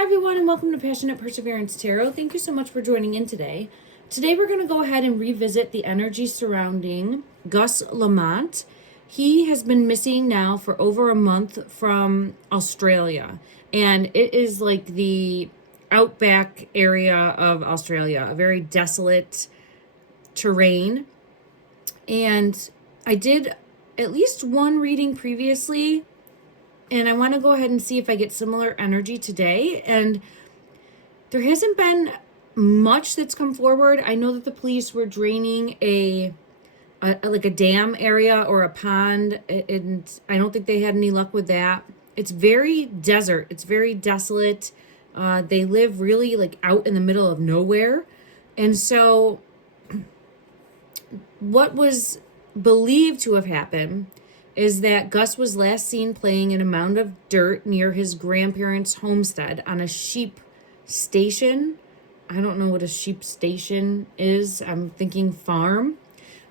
Hi everyone and welcome to Passionate Perseverance Tarot. Thank you so much for joining in today. Today we're going to go ahead and revisit the energy surrounding Gus Lamont. He has been missing now for over a month from Australia, and it is like the outback area of Australia, a very desolate terrain. And I did at least one reading previously, and I want to go ahead and see if I get similar energy today. And there hasn't been much that's come forward. I know that the police were draining a dam area or a pond, and I don't think they had any luck with that. It's very desert. It's very desolate. They live really like out in the middle of nowhere. And so what was believed to have happened is that Gus was last seen playing in a mound of dirt near his grandparents' homestead on a sheep station. I don't know what a sheep station is. I'm thinking farm.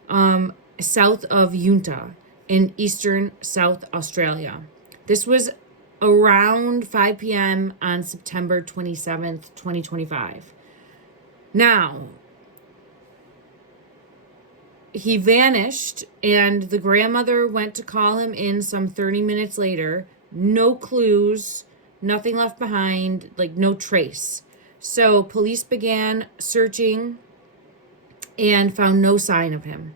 South of Yunta in eastern South Australia. This was around 5 p.m. on September 27th, 2025. Now, he vanished, and the grandmother went to call him in some 30 minutes later. No clues, nothing left behind, like no trace. So police began searching and found no sign of him.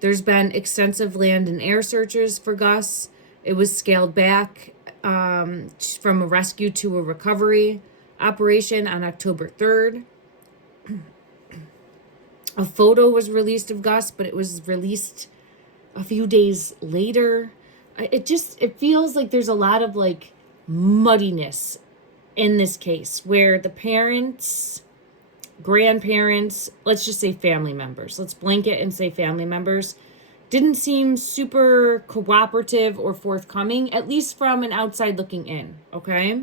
There's been extensive land and air searches for Gus. It was scaled back from a rescue to a recovery operation on October 3rd. A photo was released of Gus, but it was released a few days later. It feels like there's a lot of like muddiness in this case where the parents, grandparents, let's just say family members, let's blanket and say family members, didn't seem super cooperative or forthcoming, at least from an outside looking in, okay?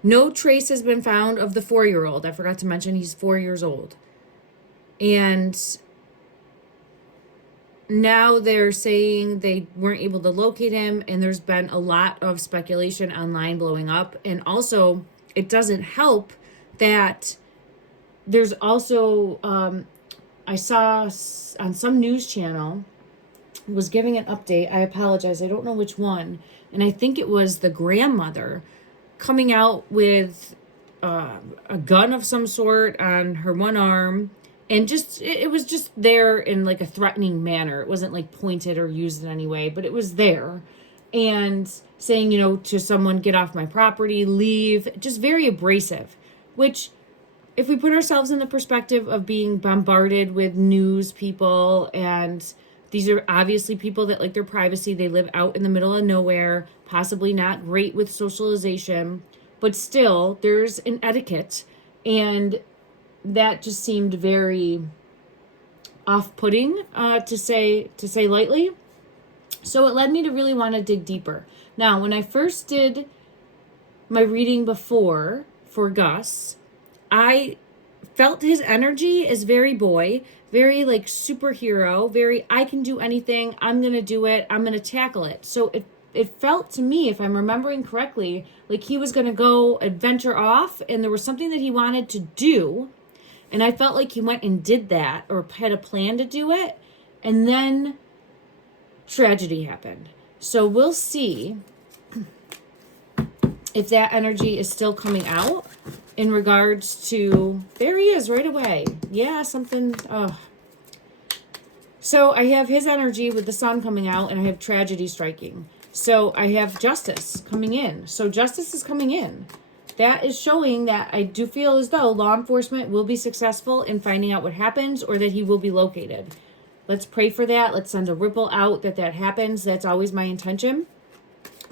No trace has been found of the 4-year-old. I forgot to mention he's 4 years old. And now they're saying they weren't able to locate him, and there's been a lot of speculation online blowing up. And also, it doesn't help that there's also, I saw on some news channel, was giving an update. I apologize, I don't know which one. And I think it was the grandmother coming out with a gun of some sort on her one arm, and just it was just there in like a threatening manner. It wasn't like pointed or used in any way, but it was there, and saying, you know, to someone, get off my property, leave, just very abrasive. Which, if we put ourselves in the perspective of being bombarded with news people, and these are obviously people that like their privacy, they live out in the middle of nowhere, possibly not great with socialization, but still there's an etiquette, and that just seemed very off-putting, to say lightly. So it led me to really want to dig deeper. Now, when I first did my reading before for Gus, I felt his energy as very boy, very like superhero, very I can do anything, I'm gonna do it, I'm gonna tackle it. So it felt to me, if I'm remembering correctly, like he was gonna go adventure off, and there was something that he wanted to do, and I felt like he went and did that, or had a plan to do it, and then tragedy happened. So we'll see if that energy is still coming out in regards to, there he is right away. Yeah, something, So I have his energy with the sun coming out, and I have tragedy striking. So I have justice coming in. So justice is coming in. That is showing that I do feel as though law enforcement will be successful in finding out what happens, or that he will be located. Let's pray for that. Let's send a ripple out that happens. That's always my intention.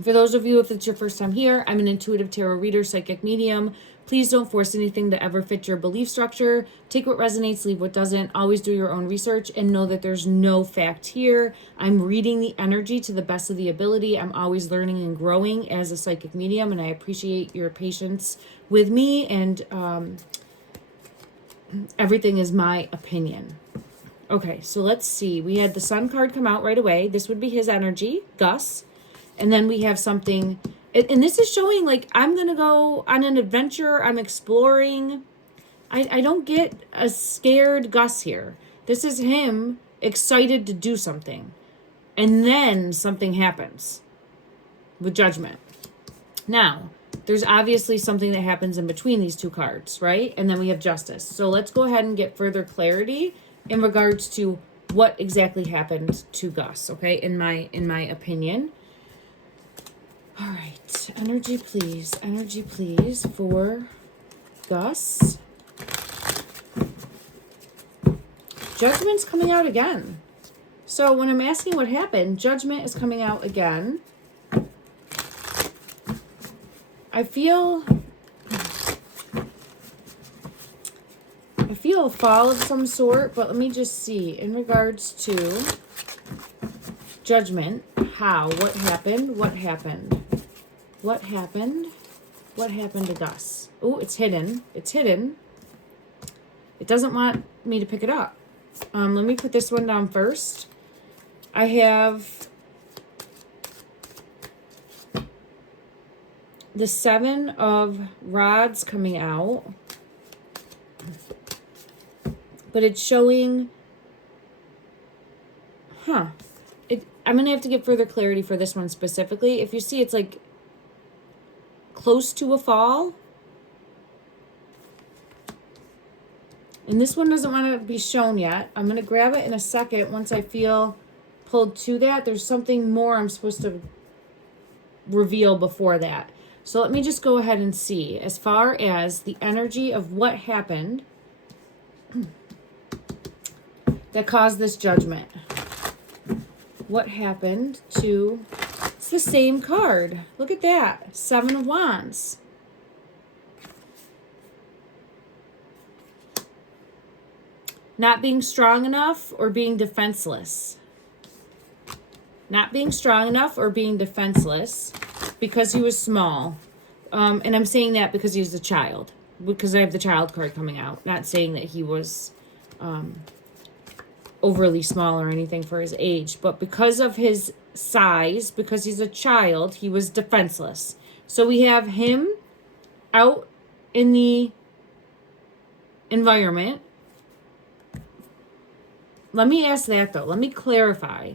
For those of you, if it's your first time here, I'm an intuitive tarot reader, psychic medium. Please don't force anything to ever fit your belief structure. Take what resonates, leave what doesn't. Always do your own research, and know that there's no fact here. I'm reading the energy to the best of the ability. I'm always learning and growing as a psychic medium, and I appreciate your patience with me, and everything is my opinion. Okay, so let's see. We had the Sun card come out right away. This would be his energy, Gus. And then we have something And this is showing like I'm going to go on an adventure. I'm exploring. I don't get a scared Gus here. This is him excited to do something. And then something happens with Judgment. Now, there's obviously something that happens in between these two cards, right? And then we have Justice. So let's go ahead and get further clarity in regards to what exactly happened to Gus, okay? In my opinion. All right, energy please for Gus. Judgment's coming out again. So when I'm asking what happened, Judgment is coming out again. I feel a fall of some sort, but let me just see. In regards to Judgment, what happened to Gus? Oh, it's hidden. It doesn't want me to pick it up. Let me put this one down first. I have the 7 of Rods coming out. But it's showing, I'm going to have to get further clarity for this one specifically. If you see, it's like close to a fall. And this one doesn't want to be shown yet. I'm going to grab it in a second once I feel pulled to that. There's something more I'm supposed to reveal before that. So let me just go ahead and see. As far as the energy of what happened that caused this Judgment. What happened to... It's the same card. Look at that. 7 of Wands. Not being strong enough or being defenseless. Not being strong enough or being defenseless because he was small. And I'm saying that because he was a child. Because I have the child card coming out. Not saying that he was overly small or anything for his age. But because of his size, because he's a child, he was defenseless. So we have him out in the environment. Let me ask that though. Let me clarify.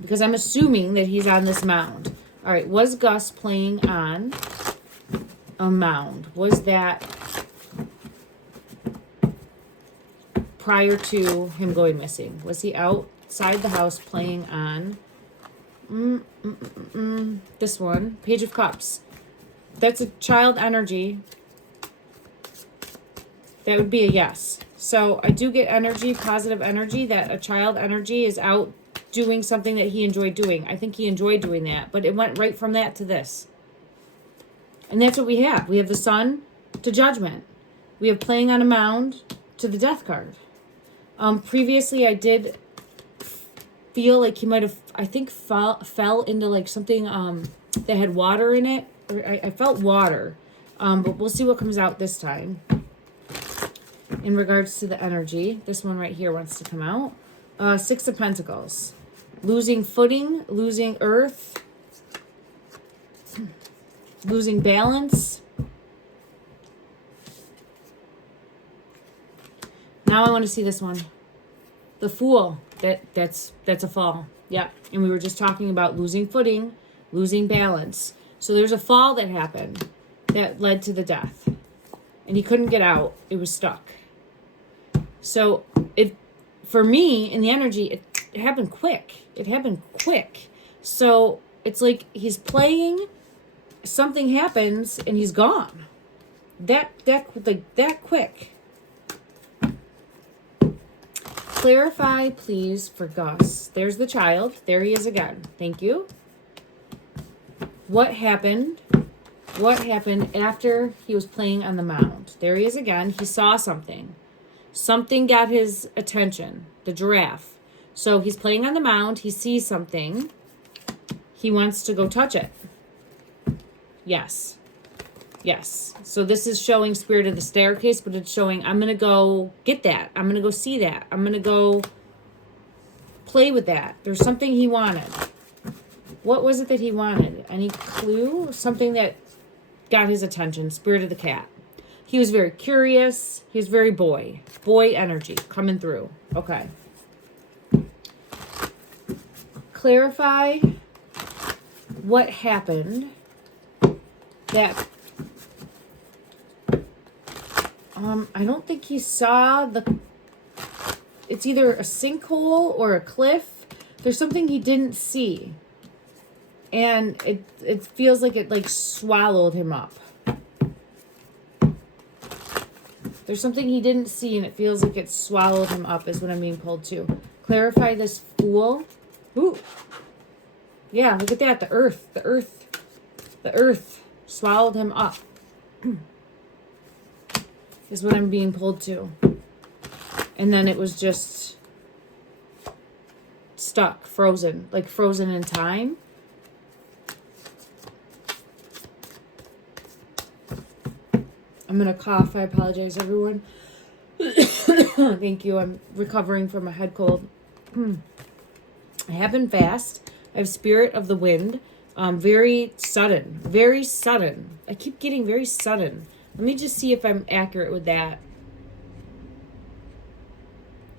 Because I'm assuming that he's on this mound. All right, was Gus playing on a mound? Was that prior to him going missing? Was he outside the house playing on this one? Page of Cups. That's a child energy. That would be a yes. So I do get energy, positive energy, that a child energy is out doing something that he enjoyed doing. I think he enjoyed doing that, but it went right from that to this. And that's what we have. We have the Sun to Judgment. We have playing on a mound to the Death card. Previously, I did feel like he might have, I think, fell into like something that had water in it. Or I felt water. But we'll see what comes out this time. In regards to the energy, this one right here wants to come out. 6 of Pentacles. Losing footing, losing earth, losing balance. Now I want to see this one. The Fool. That's a fall. Yeah. And we were just talking about losing footing, losing balance. So there's a fall that happened that led to the death. And he couldn't get out. It was stuck. So for me, in the energy, it happened quick. So it's like he's playing, something happens, and he's gone. That quick. Clarify, please, for Gus. There's the child. There he is again. Thank you. What happened? What happened after he was playing on the mound? There he is again. He saw something. Something got his attention. The giraffe. So he's playing on the mound. He sees something. He wants to go touch it. Yes. Yes. So this is showing Spirit of the Staircase, but it's showing I'm going to go get that. I'm going to go see that. I'm going to go play with that. There's something he wanted. What was it that he wanted? Any clue? Something that got his attention. Spirit of the cat. He was very curious. He was very boy. Boy energy coming through. Okay. Clarify what happened that I don't think he saw it's either a sinkhole or a cliff. There's something he didn't see. And it feels like it like swallowed him up. There's something he didn't see and it feels like it swallowed him up is what I'm being pulled to. Clarify this fool. Ooh. Yeah, look at that. The earth swallowed him up. Is what I'm being pulled to. And then it was just stuck, frozen, like frozen in time. I'm going to cough. I apologize, everyone. Thank you. I'm recovering from a head cold. I have been fast. I have spirit of the wind. Very sudden. Very sudden. I keep getting very sudden. Let me just see if I'm accurate with that.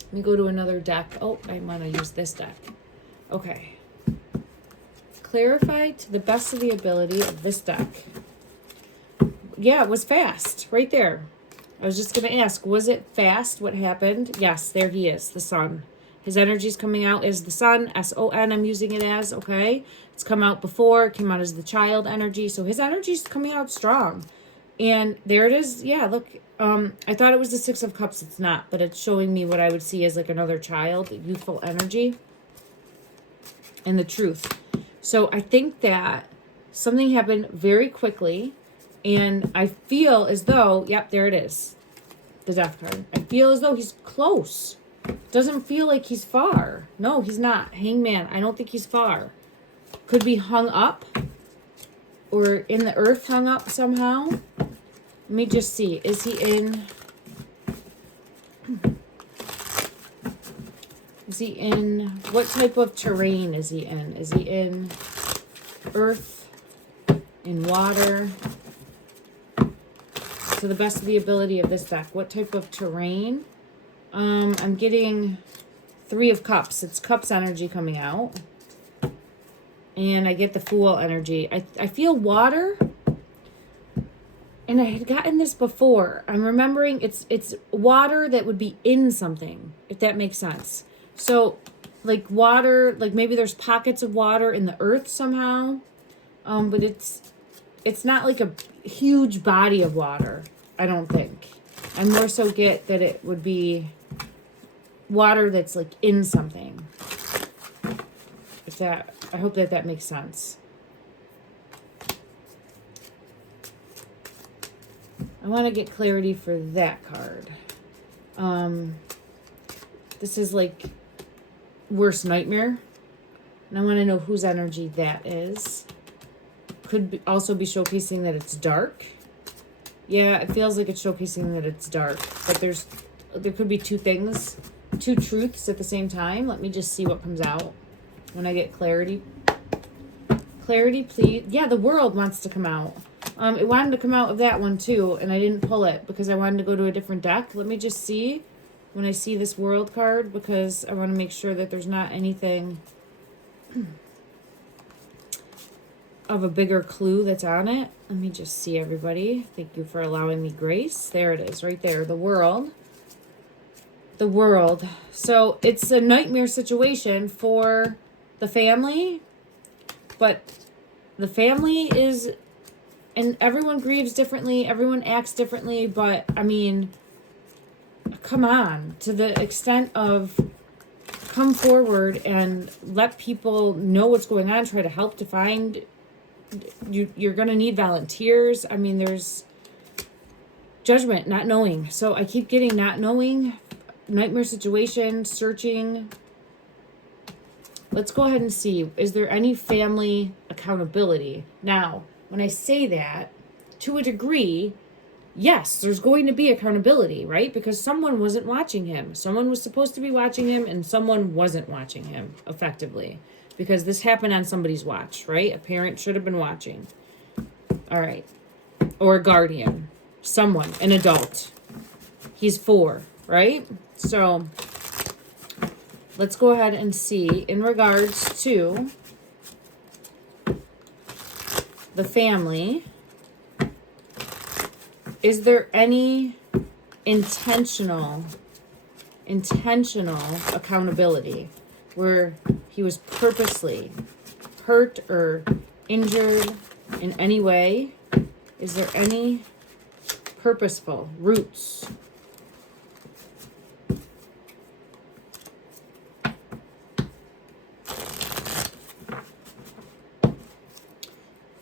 Let me go to another deck. Oh, I want to use this deck. Okay. Clarify to the best of the ability of this deck. Yeah, it was fast. Right there. I was just going to ask, was it fast? What happened? Yes, there he is. The sun. His energy's coming out as the sun. S-O-N, I'm using it as. Okay. It's come out before. It came out as the child energy. So his energy's coming out strong. And there it is. Yeah, look. I thought it was the Six of Cups. It's not. But it's showing me what I would see as like another child. Youthful energy. And the truth. So I think that something happened very quickly. And I feel as though, yep, there it is. The Death card. I feel as though he's close. Doesn't feel like he's far. No, he's not. Hangman. I don't think he's far. Could be hung up. Or in the earth hung up somehow. Let me just see. Is he in... Is he in... What type of terrain is he in? Is he in earth? In water? To the best of the ability of this deck. What type of terrain? I'm getting Three of Cups. It's Cups energy coming out. And I get the Fool energy. I feel water. And I had gotten this before. I'm remembering it's water that would be in something, if that makes sense. So, like water, like maybe there's pockets of water in the earth somehow. But it's not like a huge body of water, I don't think. I more so get that it would be water that's like in something. I hope that makes sense. I want to get clarity for that card. This is like worst nightmare. And I want to know whose energy that is. Could also be showcasing that it's dark. Yeah, it feels like it's showcasing that it's dark. But there could be two things, two truths at the same time. Let me just see what comes out when I get clarity. Clarity, please. Yeah, the World wants to come out. It wanted to come out of that one too, and I didn't pull it because I wanted to go to a different deck. Let me just see when I see this World card because I want to make sure that there's not anything of a bigger clue that's on it. Let me just see, everybody. Thank you for allowing me grace. There it is, right there. The World. The World. So it's a nightmare situation for the family, but the family is, and everyone grieves differently, everyone acts differently, but I mean, come on, to the extent of come forward and let people know what's going on, try to help to find, you're going to need volunteers. I mean, there's judgment, not knowing. So I keep getting not knowing, nightmare situation, searching. Let's go ahead and see. Is there any family accountability? Now, when I say that, to a degree, yes, there's going to be accountability, right? Because someone wasn't watching him. Someone was supposed to be watching him and someone wasn't watching him effectively. because this happened on somebody's watch, right? A parent should have been watching. All right. Or a guardian. Someone, an adult. He's 4, right? So let's go ahead and see in regards to the family. Is there any intentional accountability where he was purposely hurt or injured in any way? Is there any purposeful roots?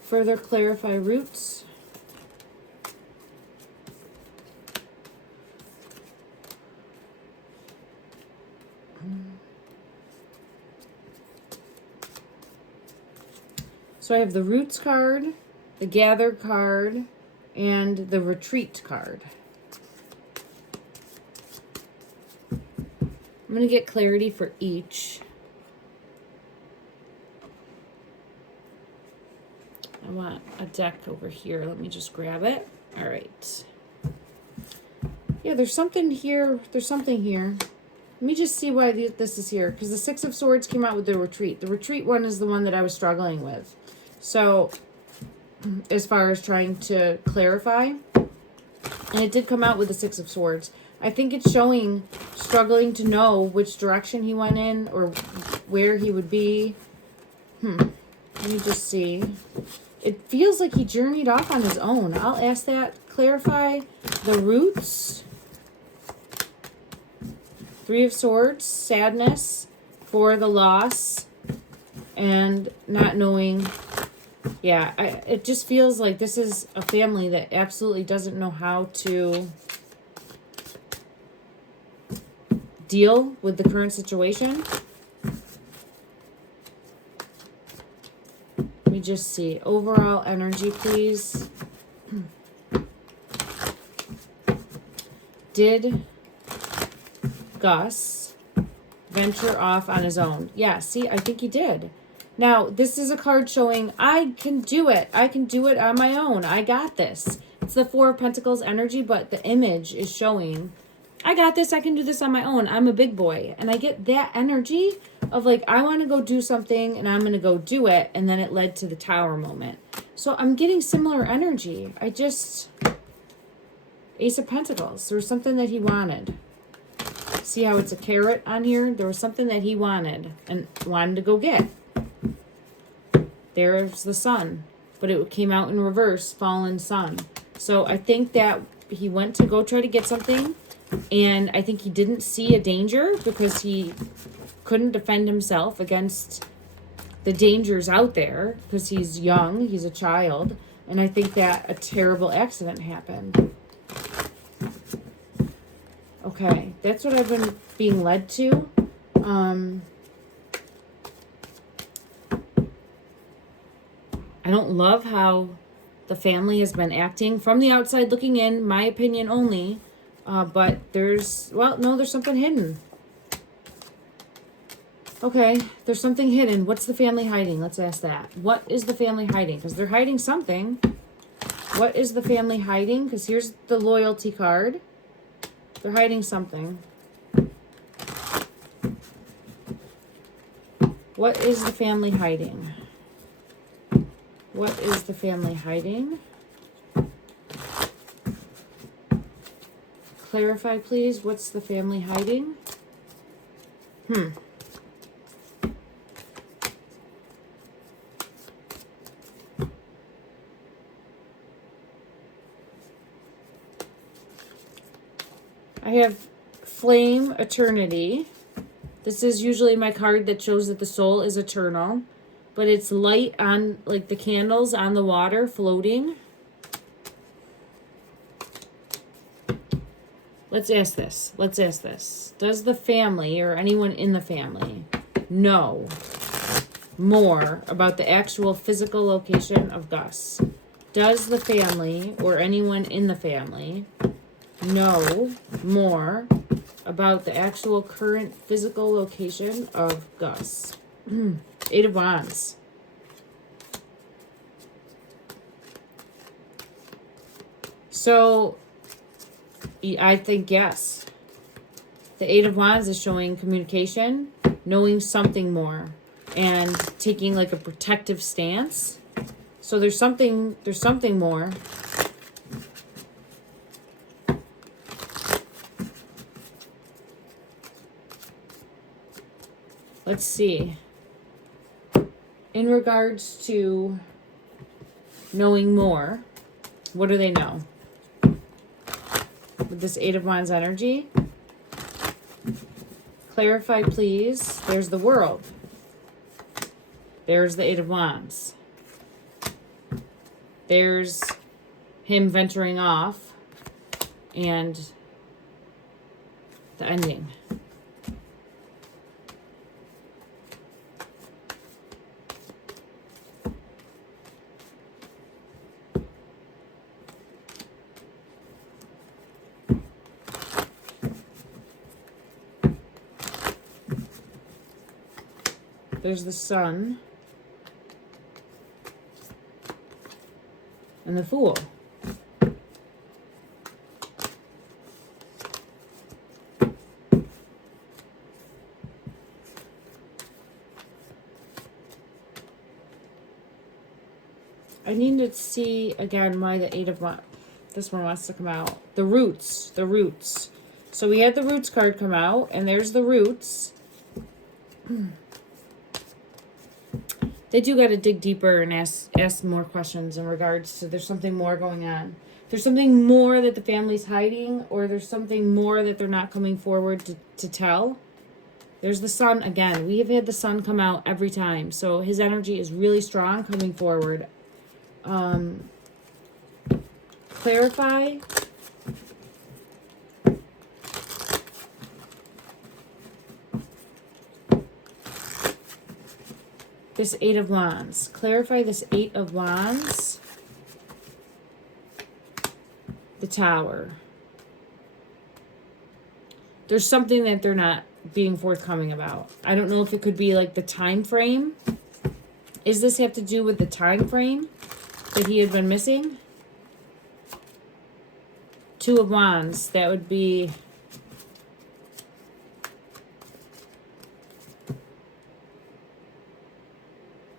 Further clarify roots. So I have the roots card, the gather card, and the retreat card. I'm going to get clarity for each. I want a deck over here. Let me just grab it. All right. Yeah, there's something here. There's something here. Let me just see why this is here. Because the 6 of Swords came out with the retreat. The retreat one is the one that I was struggling with. So, as far as trying to clarify. And it did come out with the 6 of Swords. I think it's showing struggling to know which direction he went in or where he would be. Let me just see. It feels like he journeyed off on his own. I'll ask that. Clarify the roots. 3 of Swords, sadness for the loss and not knowing. Yeah, it just feels like this is a family that absolutely doesn't know how to deal with the current situation. Let me just see. Overall energy, please. Did Gus venture off on his own? Yeah, see, I think he did. Now, this is a card showing, I can do it. I can do it on my own. I got this. It's the 4 of Pentacles energy, but the image is showing, I got this. I can do this on my own. I'm a big boy. And I get that energy of like, I want to go do something and I'm going to go do it. And then it led to the Tower moment. So I'm getting similar energy. Ace of Pentacles. There was something that he wanted. See how it's a carrot on here? There was something that he wanted and wanted to go get. There's the sun, but it came out in reverse, fallen sun. So I think that he went to go try to get something, and I think he didn't see a danger because he couldn't defend himself against the dangers out there because he's young, he's a child, and I think that a terrible accident happened. Okay, that's what I've been being led to. I don't love how the family has been acting from the outside looking in, my opinion only. But there's something hidden. Okay, there's something hidden. What's the family hiding? Let's ask that. What is the family hiding? Because they're hiding something. What is the family hiding? Because here's the loyalty card. They're hiding something. What is the family hiding? What is the family hiding? Clarify, please. What's the family hiding? I have Flame Eternity. This is usually my card that shows that the soul is eternal. But it's light on, like the candles on the water floating. Let's ask this. Does the family or anyone in the family know more about the actual physical location of Gus? Does the family or anyone in the family know more about the actual current physical location of Gus? Eight of Wands. So, I think yes. The Eight of Wands is showing communication, knowing something more, and taking like a protective stance. So there's something more. Let's see. In regards to knowing more, what do they know? With this Eight of Wands energy. Clarify, please. There's the World. There's the Eight of Wands. There's him venturing off. And the ending. There's the Sun. And the Fool. I need to see again why the Eight of Wands. This one wants to come out. The Roots. The Roots. So we had the Roots card come out, and there's the Roots. They do got to dig deeper and ask more questions in regards to there's something more going on. There's something more that the family's hiding, or there's something more that they're not coming forward to tell. There's the Sun again. We have had the Sun come out every time. So his energy is really strong coming forward. Clarify. This Eight of Wands. Clarify this Eight of Wands. The Tower. There's something that they're not being forthcoming about. I don't know if it could be like the time frame. Does this have to do with the time frame that he had been missing? Two of Wands. That would be...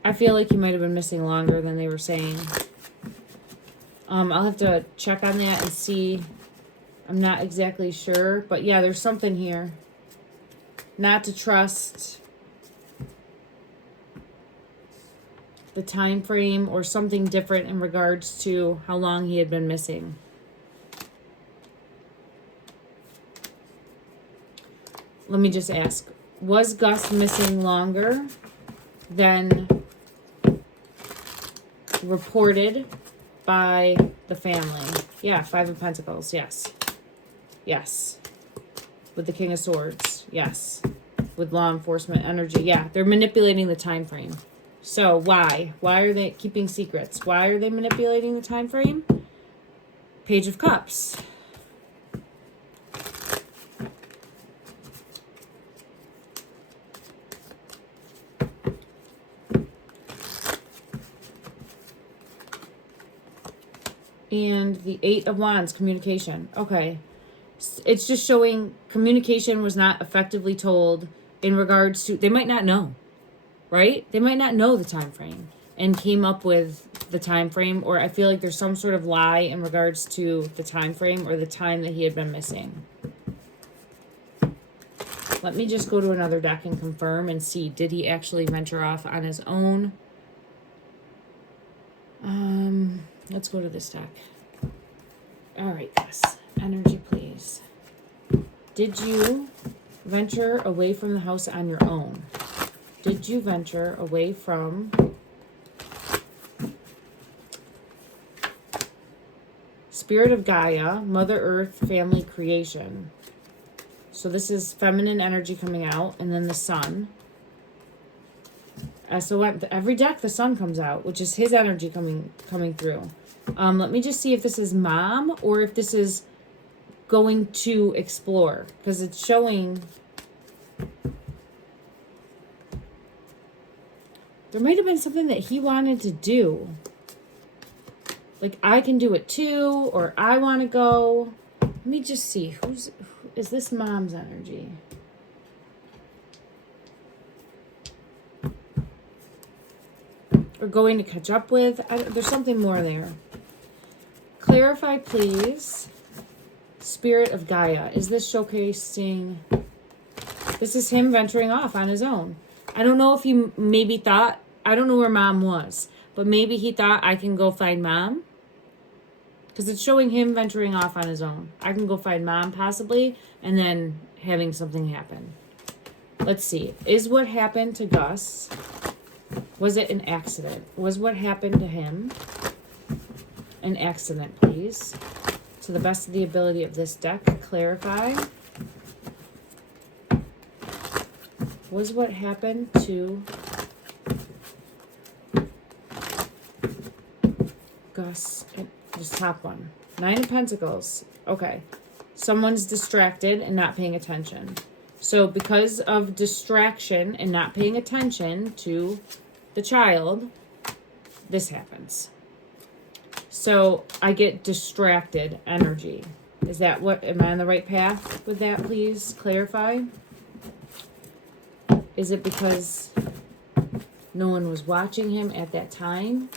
I feel like he might have been missing longer than they were saying. I'll have to check on that and see. I'm not exactly sure. But yeah, there's something here. Not to trust the time frame or something different in regards to how long he had been missing. Let me just ask. Was Gus missing longer than reported by the family? Yeah, Five of Pentacles. Yes. Yes. With the King of Swords. Yes. With law enforcement energy. Yeah, they're manipulating the time frame. So why? Why are they keeping secrets? Why are they manipulating the time frame? Page of Cups. And the Eight of Wands, communication. Okay. It's just showing communication was not effectively told in regards to, they might not know, right? They might not know the time frame and came up with the time frame, or I feel like there's some sort of lie in regards to the time frame or the time that he had been missing. Let me just go to another deck and confirm and see, did he actually venture off on his own? Let's go to this deck. All right, Gus. Energy, please. Did you venture away from the house on your own? Did you venture away from Spirit of Gaia, Mother Earth, family creation? So this is feminine energy coming out, and then the Sun. So every deck, the Sun comes out, which is his energy coming through. Let me just see if this is mom or if this is going to explore, because it's showing There might have been something that he wanted to do. Like, I can do it too, or I want to go. Let me just see. Is this mom's energy? Or going to catch up with? There's something more there. Clarify, please. Spirit of Gaia. Is this showcasing? This is him venturing off on his own. I don't know if you maybe thought, I don't know where mom was, but maybe he thought I can go find mom. Because it's showing him venturing off on his own. I can go find mom possibly, and then having something happen. Let's see. Is what happened to Gus, was it an accident? Was what happened to him an accident, please? To the best of the ability of this deck, clarify. Was what happened to Gus, just top one. 9 of Pentacles. Okay. Someone's distracted and not paying attention. So because of distraction and not paying attention to the child, this happens. So I get distracted energy. Is that what, am I on the right path with that, please? Clarify. Is it because no one was watching him at that time?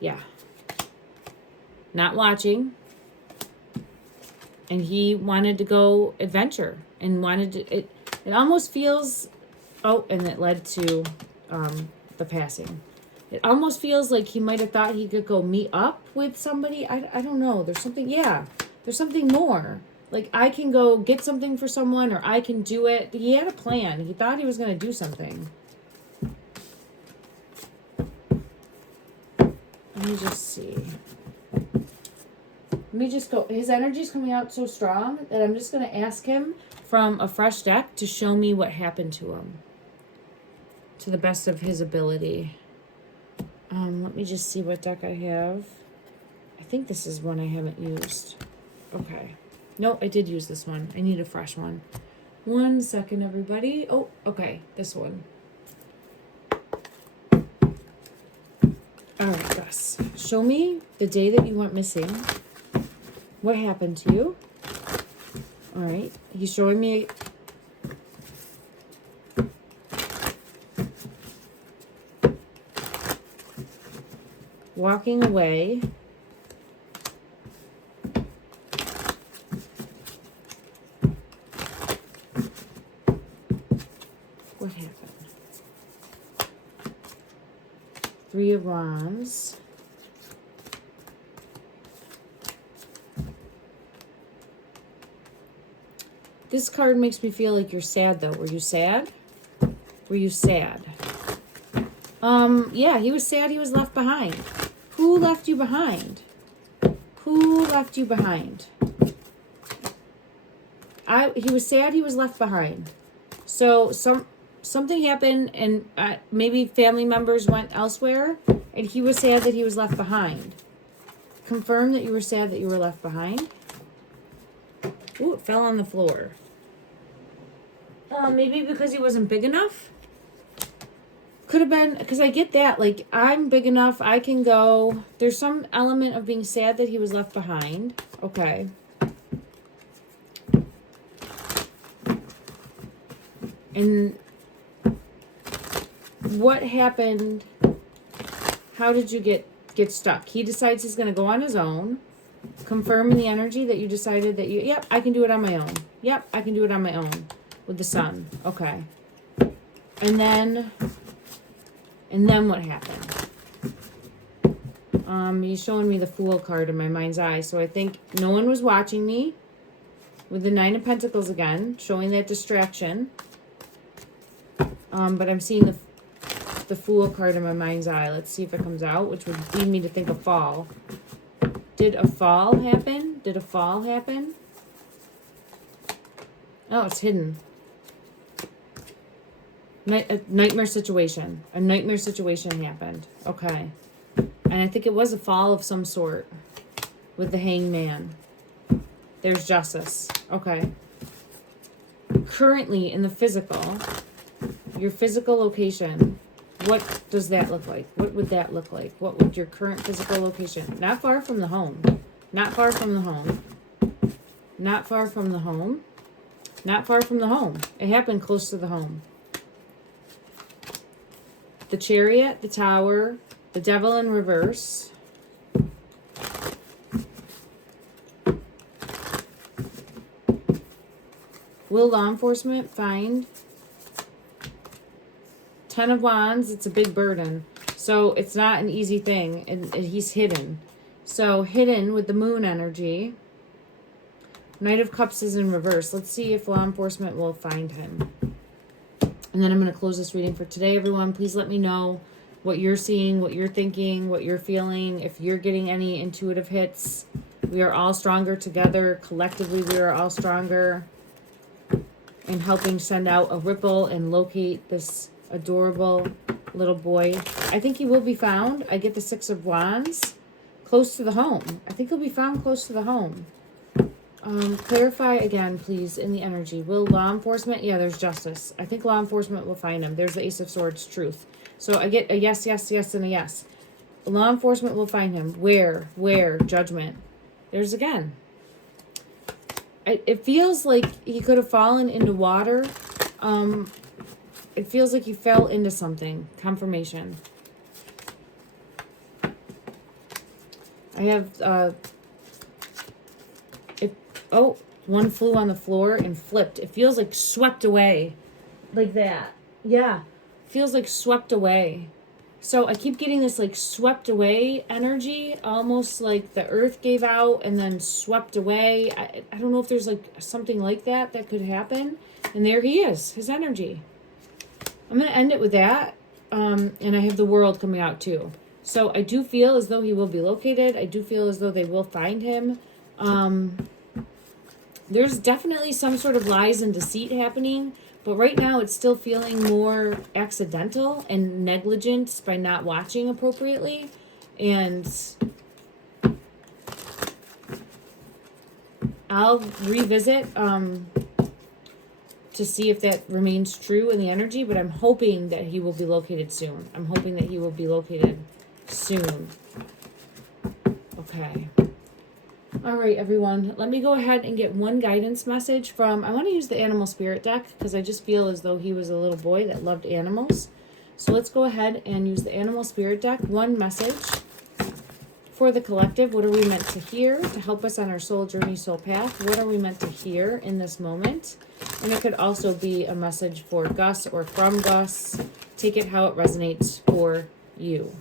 Yeah. Not watching. And he wanted to go adventure and wanted to, it almost feels, oh, and it led to the passing. It almost feels like he might have thought he could go meet up with somebody. I don't know. There's something, yeah, there's something more. Like, I can go get something for someone, or I can do it. He had a plan. He thought he was going to do something. Let me just see. Let me just go. His energy's coming out so strong that I'm just going to ask him from a fresh deck to show me what happened to him. To the best of his ability. Let me just see what deck I have. I think this is one I haven't used. Okay. No, I did use this one. I need a fresh one. 1 second, everybody. Oh, okay. This one. All right, Gus. Show me the day that you went missing. What happened to you? All right. He's showing me... walking away. What happened? 3 of Wands. This card makes me feel like you're sad, though. Were you sad? Were you sad? Yeah, he was sad he was left behind. Who left you behind? Who left you behind? He was sad he was left behind. So something happened, and maybe family members went elsewhere, and he was sad that he was left behind. Confirm that you were sad that you were left behind. Ooh, it fell on the floor. Maybe because he wasn't big enough? Could have been, because I get that. Like, I'm big enough, I can go. There's some element of being sad that he was left behind. Okay. And what happened? How did you get stuck? He decides he's going to go on his own. Confirming the energy that you decided that you, yep, I can do it on my own. Yep, I can do it on my own with the sun. Okay. And then what happened? He's showing me the Fool card in my mind's eye. So I think no one was watching me with the 9 of Pentacles again, showing that distraction. But I'm seeing the Fool card in my mind's eye. Let's see if it comes out, which would lead me to think a fall. Did a fall happen? Did a fall happen? Oh, it's hidden. A nightmare situation. A nightmare situation happened. Okay. And I think it was a fall of some sort with the Hangman. There's justice. Okay. Currently in the physical, Your physical location. What does that look like? What would that look like? What would your current physical location? Not far from the home. Not far from the home. Not far from the home. Not far from the home. It happened close to the home. The Chariot, the Tower, the Devil in reverse. Will law enforcement find? 10 of Wands, it's a big burden. So it's not an easy thing, and he's hidden. So hidden with the Moon energy. Knight of Cups is in reverse. Let's see if law enforcement will find him. And then I'm going to close this reading for today, everyone. Please let me know what you're seeing, what you're thinking, what you're feeling. If you're getting any intuitive hits, we are all stronger together. Collectively, we are all stronger in helping send out a ripple and locate this adorable little boy. I think he will be found. I get the Six of Wands. Close to the home. I think he'll be found close to the home. Clarify again, please, in the energy. Will law enforcement? Yeah, there's justice. I think law enforcement will find him. There's the Ace of Swords, truth. So I get a yes, yes, yes, and a yes. Law enforcement will find him. Where? Judgment. There's again. It feels like he could have fallen into water. It feels like he fell into something. Confirmation. I have, one flew on the floor and flipped. It feels like swept away. Like that. Yeah. Feels like swept away. So I keep getting this like swept away energy. Almost like the earth gave out and then swept away. I don't know if there's like something like that could happen. And there he is. His energy. I'm going to end it with that. And I have the World coming out too. So I do feel as though he will be located. I do feel as though they will find him. There's definitely some sort of lies and deceit happening, but right now it's still feeling more accidental and negligent by not watching appropriately. And I'll revisit to see if that remains true in the energy, but I'm hoping that he will be located soon. I'm hoping that he will be located soon. Okay. All right, everyone. Let me go ahead and get one guidance message from, I want to use the Animal Spirit deck because I just feel as though he was a little boy that loved animals. So let's go ahead and use the Animal Spirit deck. One message for the collective. What are we meant to hear to help us on our soul journey, soul path? What are we meant to hear in this moment? And it could also be a message for Gus or from Gus. Take it how it resonates for you.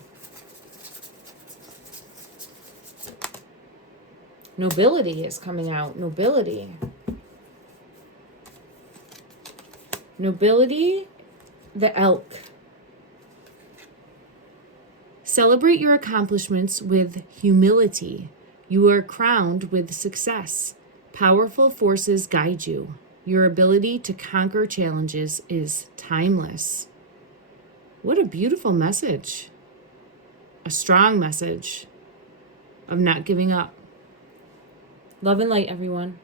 Nobility is coming out. Nobility. Nobility, the elk. Celebrate your accomplishments with humility. You are crowned with success. Powerful forces guide you. Your ability to conquer challenges is timeless. What a beautiful message. A strong message of not giving up. Love and light, everyone.